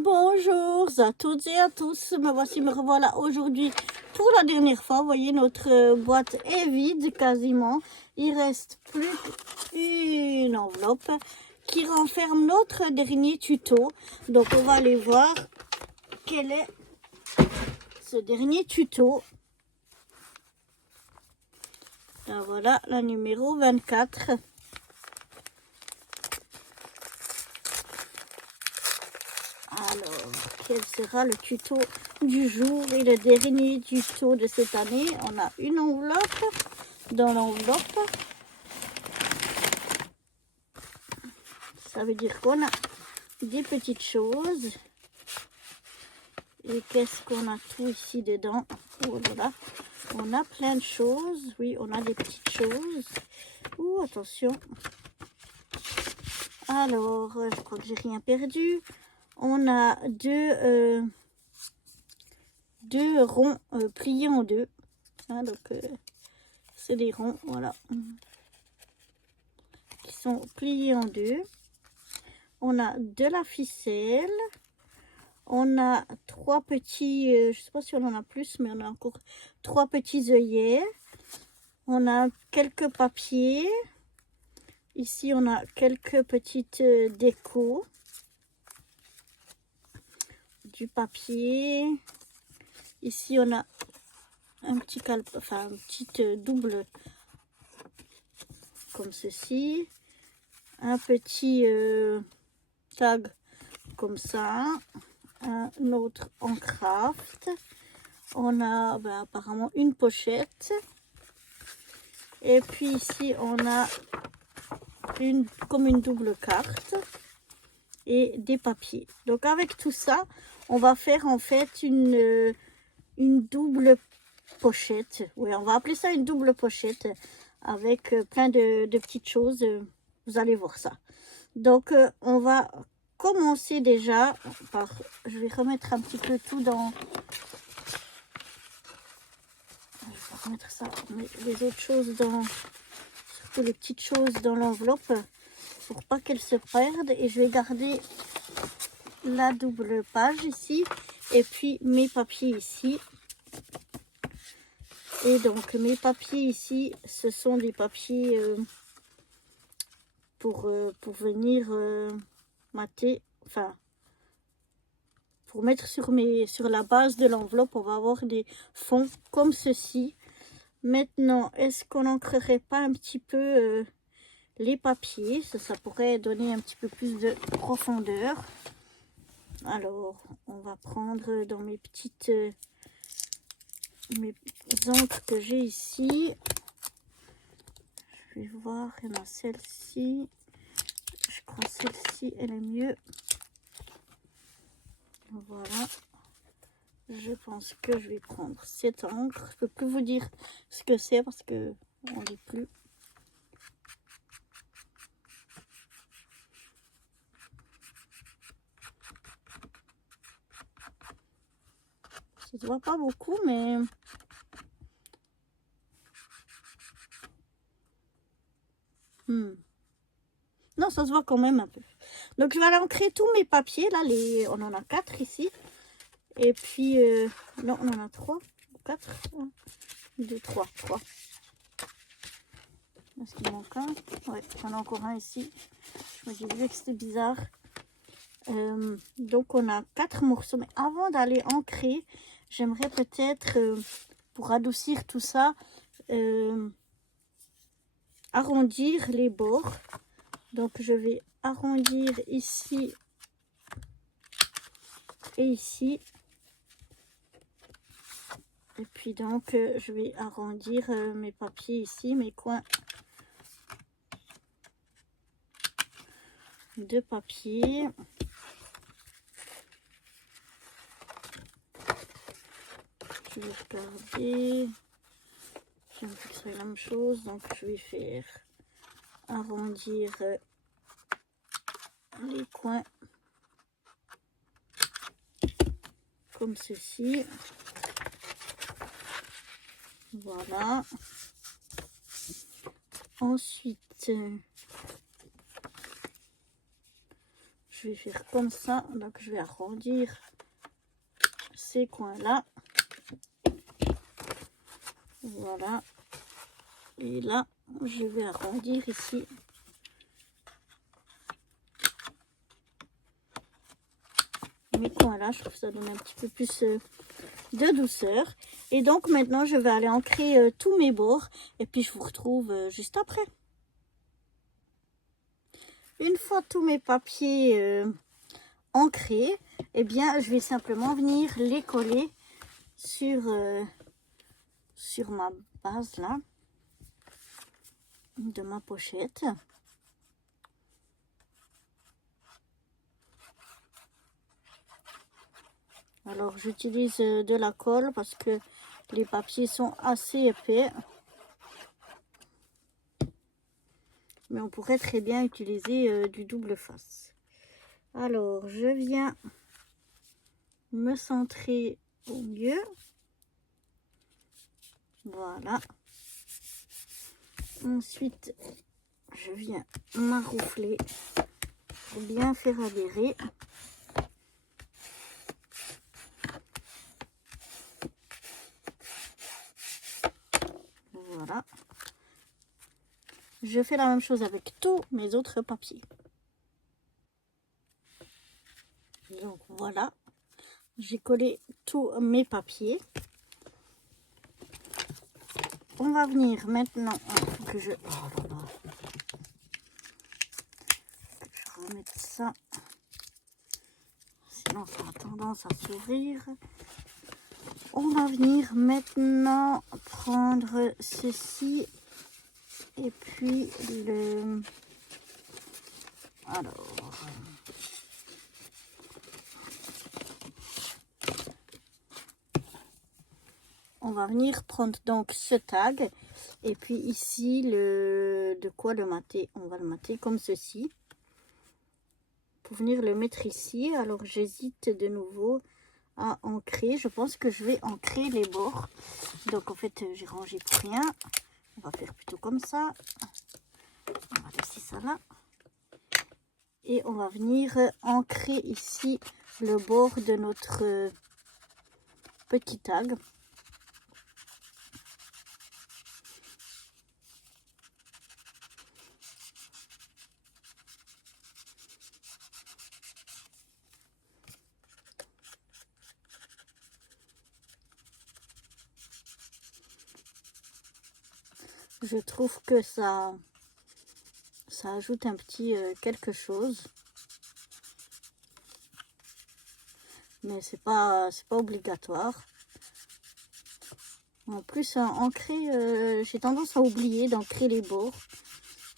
Bonjour à toutes et à tous, me revoilà aujourd'hui pour la dernière fois. Vous voyez, notre boîte est vide quasiment. Il reste plus qu'une enveloppe qui renferme notre dernier tuto. Donc on va aller voir quel est ce dernier tuto. Et voilà la numéro 24. Alors, quel sera le tuto du jour et le dernier tuto de cette année? On a une enveloppe. Dans l'enveloppe, ça veut dire qu'on a des petites choses. Et qu'est-ce qu'on a tout ici dedans? Oh là là, on a plein de choses. Oui, on a des petites choses. Oh, attention. Alors, je crois que j'ai rien perdu. On a deux ronds pliés en deux. Hein, donc, c'est des ronds, voilà, qui sont pliés en deux. On a de la ficelle. On a trois petits, je ne sais pas si on en a plus, mais on a encore trois petits œillets. On a quelques papiers. Ici, on a quelques petites décos. Du papier. Ici, on a un petit une petite double comme ceci. Un petit tag comme ça. Un autre en craft. On a apparemment une pochette. Et puis ici, on a comme une double carte. Et des papiers. Donc avec tout ça, on va faire en fait une double pochette. Oui, on va appeler ça une double pochette avec plein de petites choses. Vous allez voir ça. Donc on va commencer déjà par... Je vais remettre un petit peu tout dans... Je vais remettre ça, les autres choses dans... Surtout les petites choses dans l'enveloppe pour pas qu'elles se perdent. Et je vais garder la double page ici et puis mes papiers ici. Et donc mes papiers ici, ce sont des papiers pour venir mater, enfin pour mettre sur la base de l'enveloppe. On va avoir des fonds comme ceci. Maintenant, est-ce qu'on n'ancrerait pas un petit peu les papiers? Ça pourrait donner un petit peu plus de profondeur. Alors, on va prendre dans mes petites mes encres que j'ai ici. Je vais voir, il y en a celle-ci. Je crois celle-ci, elle est mieux. Voilà. Je pense que je vais prendre cette encre. Je ne peux plus vous dire ce que c'est parce que on ne dit plus. Ça se voit pas beaucoup, mais... Non, ça se voit quand même un peu. Donc, je vais aller ancrer tous mes papiers. Là, on en a 4 ici. Et puis, non, on en a 3. 4. 1, 2, 3. Est-ce qu'il manque un? Ouais, j'en ai encore un ici. Je me disais que c'était bizarre. Donc, on a 4 morceaux. Mais avant d'aller ancrer, j'aimerais peut-être, pour adoucir tout ça, arrondir les bords. Donc, je vais arrondir ici et ici. Et puis, donc, je vais arrondir mes papiers ici, mes coins de papier. Je vais regarder. J'aime que ce soit la même chose. Donc, je vais faire arrondir les coins comme ceci. Voilà. Ensuite, je vais faire comme ça. Donc je vais arrondir ces coins-là. Voilà. Et là, je vais arrondir ici. Mes coins là, je trouve que ça donne un petit peu plus de douceur. Et donc maintenant, je vais aller ancrer tous mes bords. Et puis je vous retrouve juste après. Une fois tous mes papiers ancrés, eh bien, je vais simplement venir les coller sur ma base là de ma pochette. Alors j'utilise de la colle parce que les papiers sont assez épais, mais on pourrait très bien utiliser du double face. Alors je viens me centrer au mieux. Voilà. Ensuite, je viens m'arroufler pour bien faire adhérer. Voilà. Je fais la même chose avec tous mes autres papiers. Donc voilà, j'ai collé tous mes papiers. On va venir maintenant, que je remette ça, sinon ça a tendance à s'ouvrir. On va venir maintenant prendre ceci et puis le... Alors... On va venir prendre donc ce tag et puis ici de quoi le mater. On va le mater comme ceci pour venir le mettre ici. Alors j'hésite de nouveau à ancrer. Je pense que je vais ancrer les bords. Donc en fait j'ai rangé pour rien. On va faire plutôt comme ça. On va laisser ça là. Et on va venir ancrer ici le bord de notre petit tag. Je trouve que ça ajoute un petit quelque chose. Mais c'est pas obligatoire. En plus, ancrer, j'ai tendance à oublier d'ancrer les bords.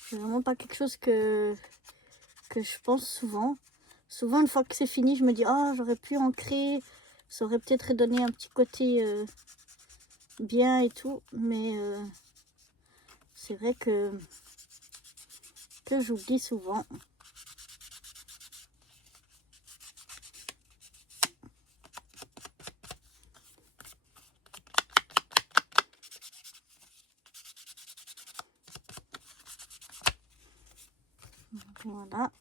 C'est vraiment pas quelque chose que je pense souvent. Souvent, une fois que c'est fini, je me dis, oh, j'aurais pu ancrer. Ça aurait peut-être donné un petit côté bien et tout. Mais c'est vrai que j'oublie souvent. Voilà.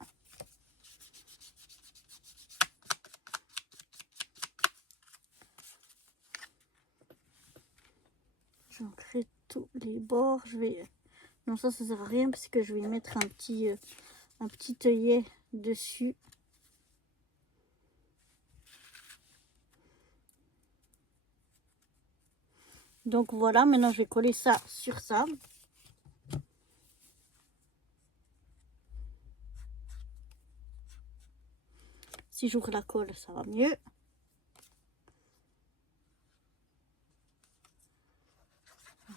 J'ancre tous les bords. Je vais... Non, ça sert à rien parce que je vais mettre un petit œillet dessus. Donc voilà, maintenant je vais coller ça sur ça. Si j'ouvre la colle, ça va mieux.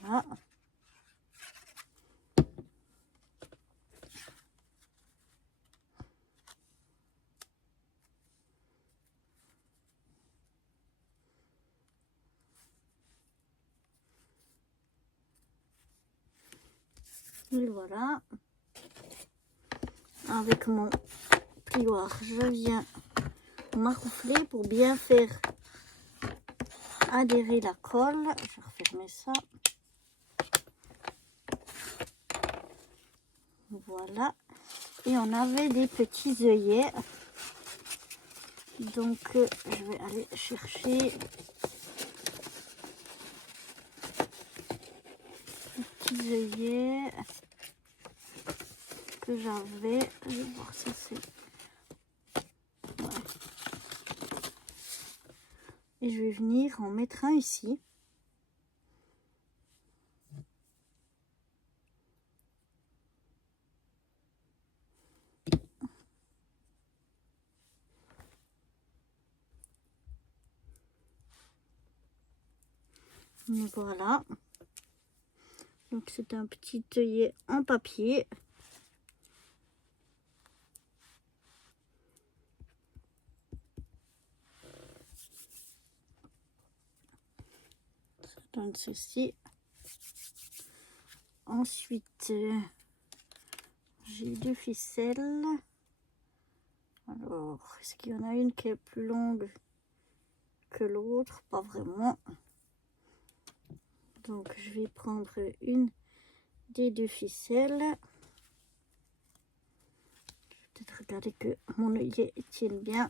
Voilà. Et voilà. Avec mon plioir, je viens m'arroufler pour bien faire adhérer la colle. Je vais refermer ça. Voilà. Et on avait des petits œillets Donc je vais aller chercher les petits œillets que j'avais. Je vais voir si c'est... Ouais. Et je vais venir en mettre un ici. Et voilà. Donc c'est un petit œillet en papier. Ça donne ceci. Ensuite, j'ai deux ficelles. Alors, est-ce qu'il y en a une qui est plus longue que l'autre? Pas vraiment. Donc, je vais prendre une des deux ficelles. Je vais peut-être regarder que mon œillet tienne bien.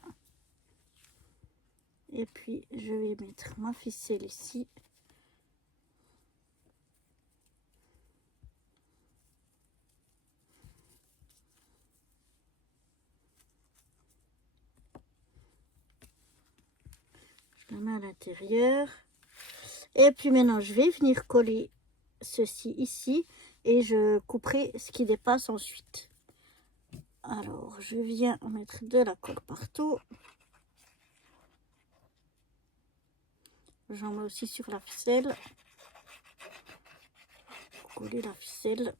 Et puis, je vais mettre ma ficelle ici. Je la mets à l'intérieur. Et puis maintenant, je vais venir coller ceci ici. Et je couperai ce qui dépasse ensuite. Alors, je viens mettre de la colle partout. J'en mets aussi sur la ficelle. Coller la ficelle.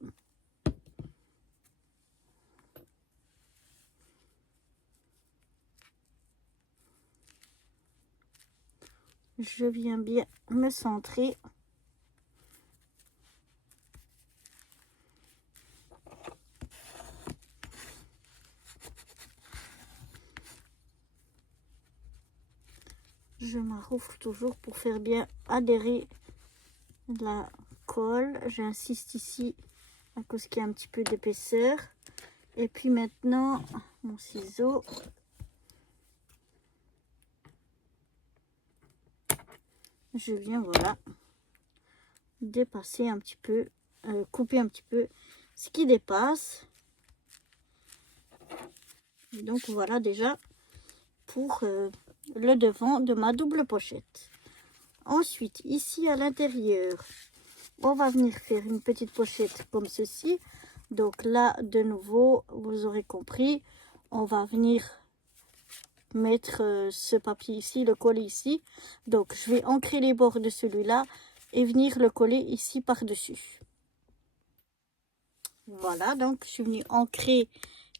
Je viens bien me centrer. Je m'arroufle toujours pour faire bien adhérer la colle. J'insiste ici à cause qu'il y a un petit peu d'épaisseur. Et puis maintenant, mon ciseau. Je viens, voilà, dépasser un petit peu, couper un petit peu ce qui dépasse. Et donc voilà déjà pour le devant de ma double pochette. Ensuite, ici à l'intérieur, on va venir faire une petite pochette comme ceci. Donc là, de nouveau, vous aurez compris, on va venir mettre ce papier ici, le coller ici. Donc je vais ancrer les bords de celui-là et venir le coller ici par-dessus. Voilà, donc je suis venue ancrer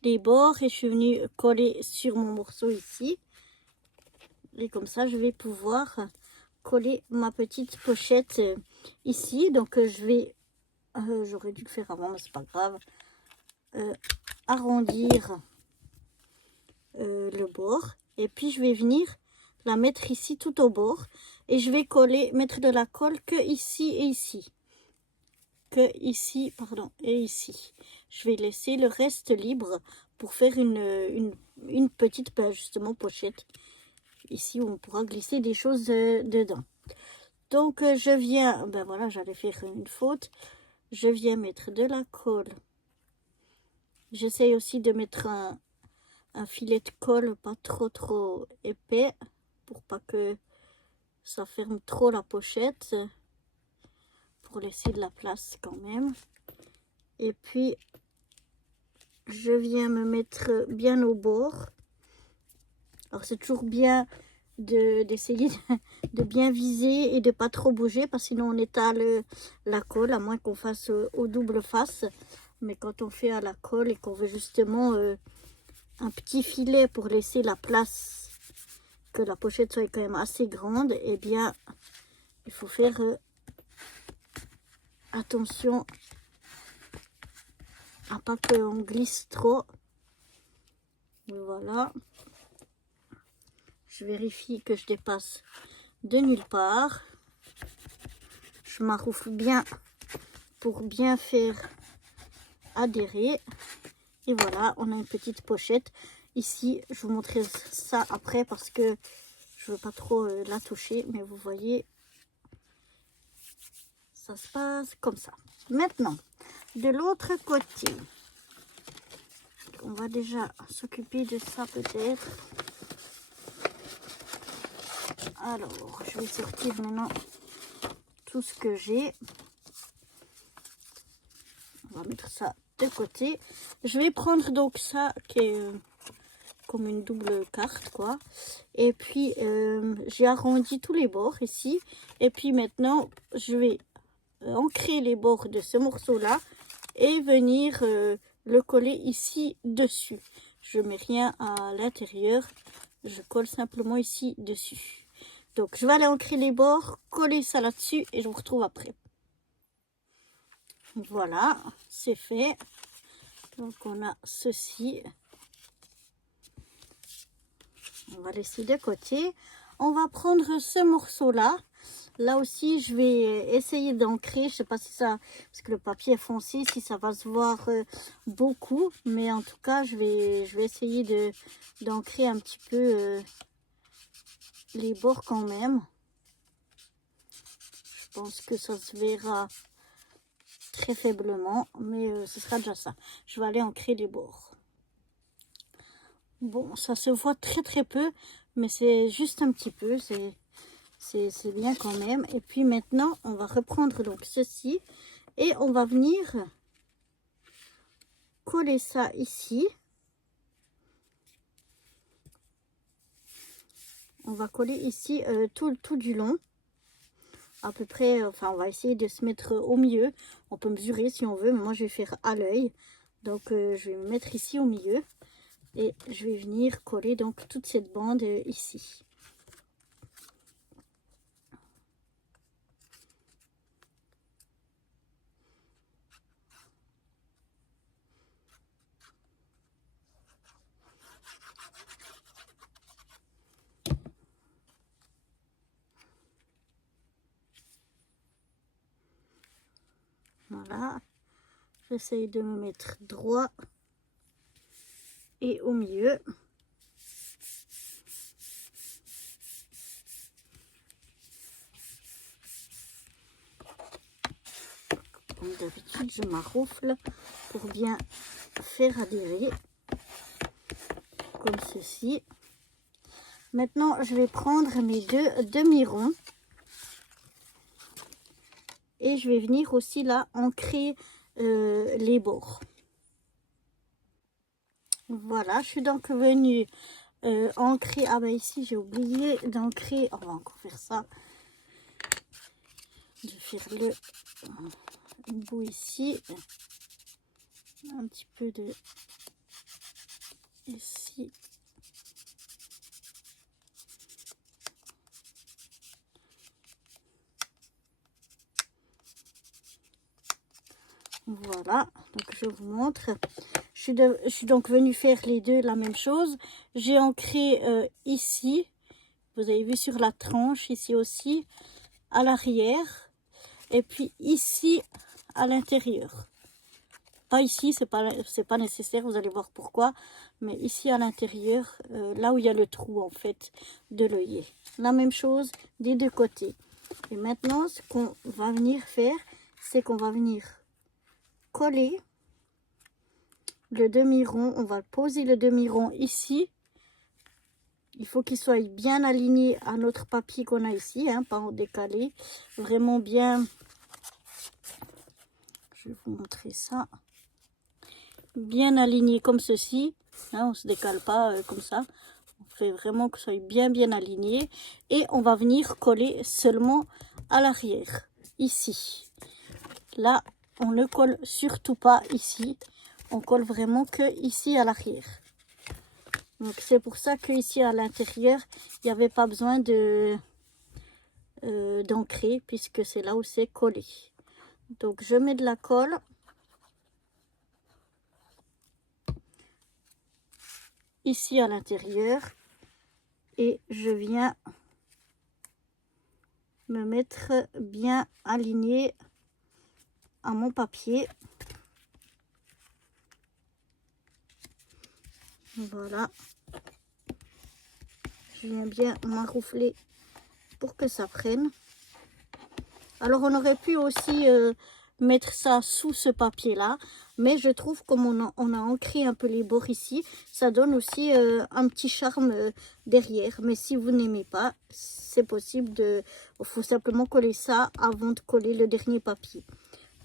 les bords et je suis venue coller sur mon morceau ici. Et comme ça, je vais pouvoir coller ma petite pochette ici. Donc je vais, j'aurais dû le faire avant, mais c'est pas grave, arrondir le bord. Et puis je vais venir la mettre ici tout au bord. Et je vais coller, mettre de la colle que ici et ici. Que ici, pardon, et ici. Je vais laisser le reste libre pour faire une petite, justement, pochette. Ici, où on pourra glisser des choses dedans. Donc, je viens, ben voilà, j'allais faire une faute. Je viens mettre de la colle. J'essaye aussi de mettre un filet de colle pas trop épais pour pas que ça ferme trop la pochette, pour laisser de la place quand même. Et puis je viens me mettre bien au bord. Alors c'est toujours bien d'essayer de bien viser et de pas trop bouger, parce que sinon on étale la colle, à moins qu'on fasse au double face. Mais quand on fait à la colle et qu'on veut justement un petit filet pour laisser la place, que la pochette soit quand même assez grande, et eh bien il faut faire attention à pas qu'on glisse trop. Voilà, je vérifie que je dépasse de nulle part. Je m'arroufle bien pour bien faire adhérer. Et voilà, on a une petite pochette. ici. Je vous montrerai ça après parce que je veux pas trop la toucher, mais vous voyez, ça se passe comme ça. Maintenant, de l'autre côté, on va déjà s'occuper de ça peut-être. Alors, je vais sortir maintenant tout ce que j'ai. On va mettre ça de côté. Je vais prendre donc ça qui est comme une double carte, quoi. Et puis, j'ai arrondi tous les bords ici. Et puis maintenant, je vais ancrer les bords de ce morceau-là et venir le coller ici dessus. Je mets rien à l'intérieur. Je colle simplement ici dessus. Donc, je vais aller ancrer les bords, coller ça là-dessus et je vous retrouve après. Voilà, c'est fait. Donc, on a ceci. On va laisser de côté. On va prendre ce morceau-là. Là aussi, je vais essayer d'ancrer. Je ne sais pas si ça... Parce que le papier est foncé, si ça va se voir beaucoup. Mais en tout cas, je vais essayer d'ancrer un petit peu les bords quand même. Je pense que ça se verra très faiblement. Mais ce sera déjà ça. Je vais aller ancrer les bords. Bon, ça se voit très peu. Mais c'est juste un petit peu. C'est bien quand même. Et puis maintenant, on va reprendre donc ceci. Et on va venir coller ça ici. On va coller ici tout du long. À peu près, enfin on va essayer de se mettre au milieu. On peut mesurer si on veut, mais moi je vais faire à l'œil. Donc je vais me mettre ici au milieu. Et je vais venir coller donc toute cette bande ici. Voilà, j'essaye de me mettre droit et au milieu. Comme d'habitude, je m'arroufle pour bien faire adhérer, comme ceci. Maintenant, je vais prendre mes deux demi-ronds. Et je vais venir aussi là ancrer les bords. Voilà, je suis donc venue ancrer. Ah ben ici j'ai oublié d'ancrer. On va encore faire ça. Je vais faire le bout ici. Un petit peu de ici. Voilà, donc je vous montre. Je suis donc venue faire les deux la même chose. J'ai ancré ici, vous avez vu sur la tranche, ici aussi, à l'arrière. Et puis ici, à l'intérieur. Pas ici, c'est pas nécessaire, vous allez voir pourquoi. Mais ici à l'intérieur, là où il y a le trou en fait de l'œillet. La même chose des deux côtés. Et maintenant, ce qu'on va venir faire, c'est qu'on va venir coller le demi-rond. On va poser le demi-rond ici. Il faut qu'il soit bien aligné à notre papier qu'on a ici, hein, pas en décalé. Vraiment bien. Je vais vous montrer ça. Bien aligné comme ceci. Hein, on ne se décale pas comme ça. On fait vraiment que ça soit bien aligné. Et on va venir coller seulement à l'arrière. Ici. Là, on ne colle surtout pas ici. On colle vraiment que ici à l'arrière. Donc c'est pour ça que ici à l'intérieur, il n'y avait pas besoin d'ancrer puisque c'est là où c'est collé. Donc je mets de la colle. Ici à l'intérieur. Et je viens me mettre bien aligné à mon papier. Voilà. Je viens bien maroufler pour que ça prenne. Alors on aurait pu aussi mettre ça sous ce papier là, mais je trouve comme on a ancré un peu les bords ici, ça donne aussi un petit charme derrière. Mais si vous n'aimez pas, c'est possible de, il faut simplement coller ça avant de coller le dernier papier.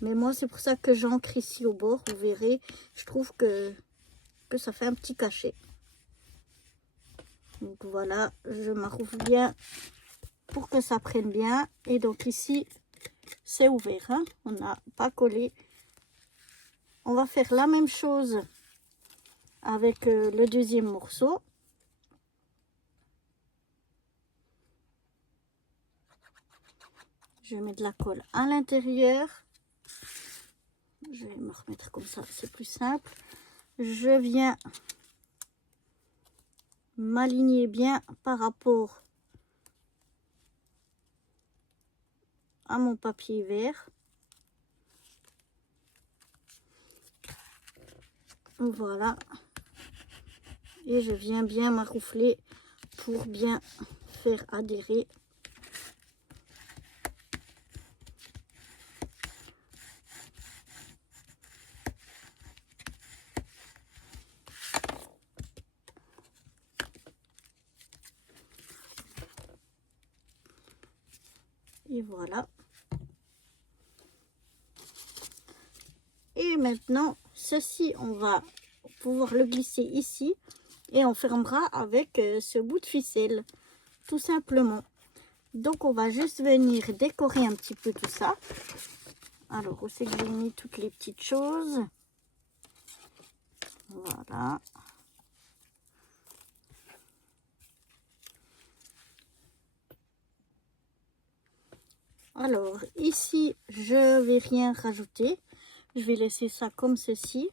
Mais moi c'est pour ça que j'ancre ici au bord, vous verrez, je trouve que ça fait un petit cachet. Donc voilà, je m'arrouve bien pour que ça prenne bien. Et donc ici c'est ouvert, hein? On n'a pas collé. On va faire la même chose avec le deuxième morceau. Je mets de la colle à l'intérieur. Je vais me remettre comme ça, c'est plus simple. Je viens m'aligner bien par rapport à mon papier vert. Voilà. Et je viens bien maroufler pour bien faire adhérer. Et voilà. Et maintenant, ceci, on va pouvoir le glisser ici. Et on fermera avec ce bout de ficelle. Tout simplement. Donc, on va juste venir décorer un petit peu tout ça. Alors, où c'est que j'ai mis toutes les petites choses? Voilà. Alors, ici, je vais rien rajouter. Je vais laisser ça comme ceci.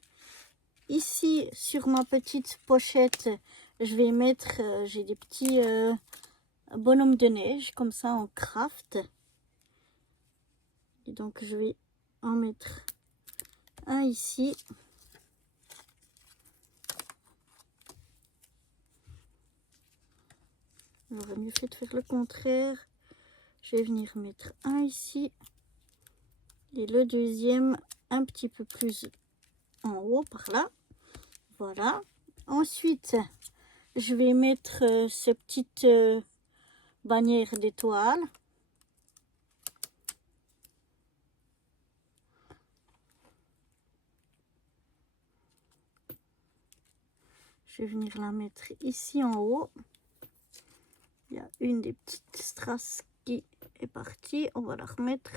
Ici, sur ma petite pochette, je vais mettre, j'ai des petits bonhommes de neige, comme ça, en craft. Et donc, je vais en mettre un ici. J'aurais mieux fait de faire le contraire. Je vais venir mettre un ici. Et le deuxième, un petit peu plus en haut, par là. Voilà. Ensuite, je vais mettre ces petites bannières d'étoiles. Je vais venir la mettre ici en haut. Il y a une des petites strass qui est partie. On va la remettre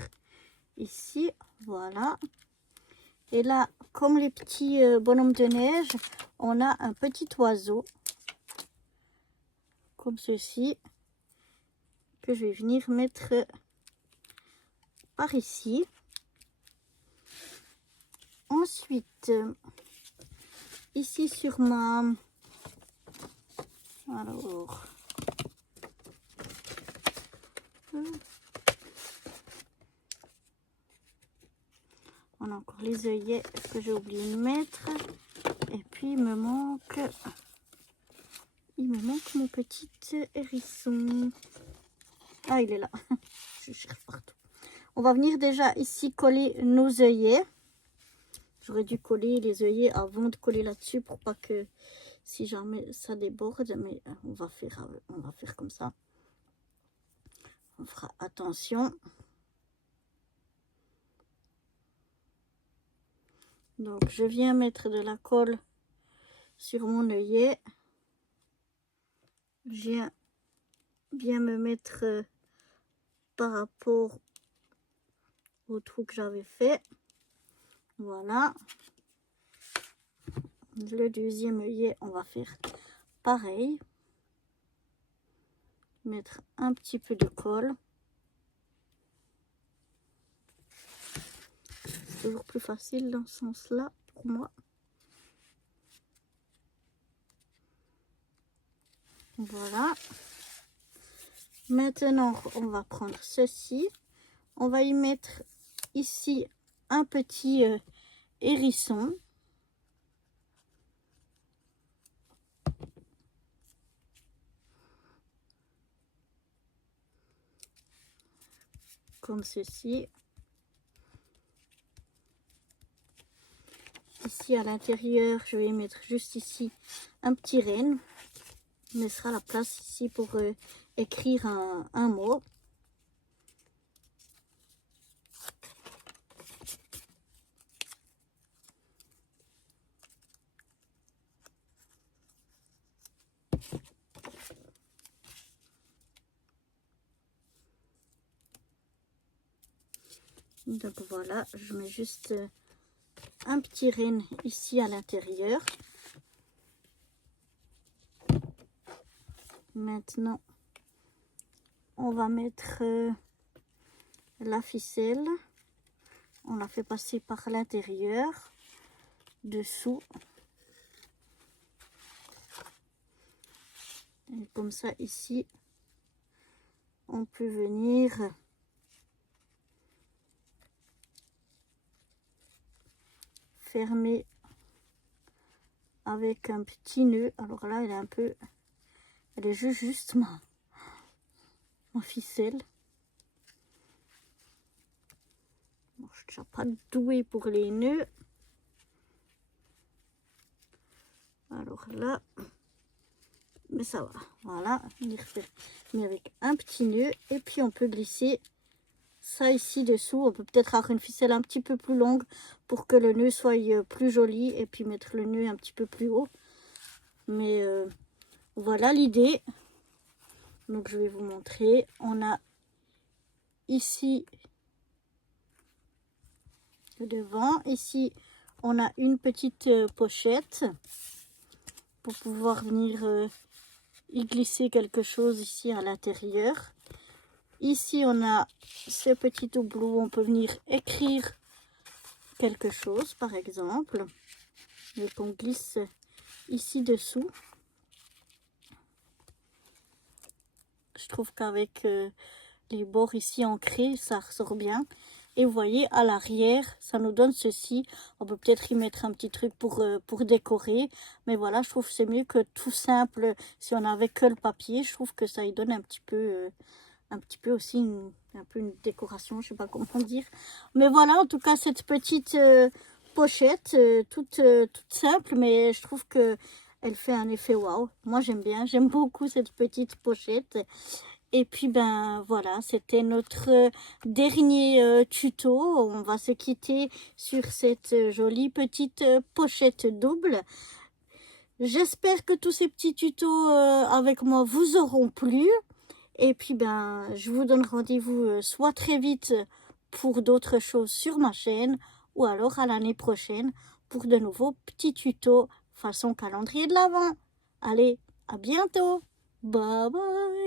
ici. Voilà. Et là, comme les petits bonhommes de neige, on a un petit oiseau. Comme ceci. Que je vais venir mettre par ici. Ensuite, ici sur ma... Alors... On a encore les œillets que j'ai oublié de mettre. Et puis il me manque mon petit hérisson. Ah, il est là. Je cherche partout. On va venir déjà ici coller nos œillets. J'aurais dû coller les œillets avant de coller là-dessus pour pas que si jamais ça déborde. Mais on va faire comme ça. On fera attention. Donc, je viens mettre de la colle sur mon œillet. Je viens bien me mettre par rapport au trou que j'avais fait. Voilà. Le deuxième œillet, on va faire pareil. Mettre un petit peu de colle. C'est toujours plus facile dans ce sens-là pour moi. Voilà. Maintenant, on va prendre ceci. On va y mettre ici un petit hérisson. comme ceci. Ici à l'intérieur, je vais mettre juste ici un petit renne. On laissera la place ici pour écrire un mot. Donc voilà, je mets juste un petit renne ici à l'intérieur. Maintenant, on va mettre la ficelle. On la fait passer par l'intérieur, dessous. Et comme ça, ici, on peut venir fermer avec un petit nœud. Alors là, elle est juste ma ficelle. Bon, je suis déjà pas douée pour les nœuds. Alors là, mais ça va. Voilà, on y refait, mais avec un petit nœud. Et puis on peut glisser ça ici dessous. On peut peut-être avoir une ficelle un petit peu plus longue pour que le nœud soit plus joli. Et puis mettre le nœud un petit peu plus haut. Mais voilà l'idée. Donc je vais vous montrer. On a ici le devant. Ici on a une petite pochette pour pouvoir venir y glisser quelque chose ici à l'intérieur. Ici on a ce petit houblon où on peut venir écrire quelque chose par exemple. Et qu'on glisse ici dessous. Je trouve qu'avec les bords ici ancrés, ça ressort bien. Et vous voyez, à l'arrière, ça nous donne ceci. On peut peut-être y mettre un petit truc pour décorer. Mais voilà, je trouve que c'est mieux que tout simple. Si on avait que le papier, je trouve que ça y donne un petit peu aussi une décoration, je sais pas comment dire. Mais voilà, en tout cas, cette petite pochette, toute simple, mais je trouve que elle fait un effet waouh. Moi, j'aime beaucoup cette petite pochette. Et puis, ben voilà, c'était notre dernier tuto. On va se quitter sur cette jolie petite pochette double. J'espère que tous ces petits tutos avec moi vous auront plu. Et puis, ben, je vous donne rendez-vous soit très vite pour d'autres choses sur ma chaîne ou alors à l'année prochaine pour de nouveaux petits tutos façon calendrier de l'Avent. Allez, à bientôt. Bye bye.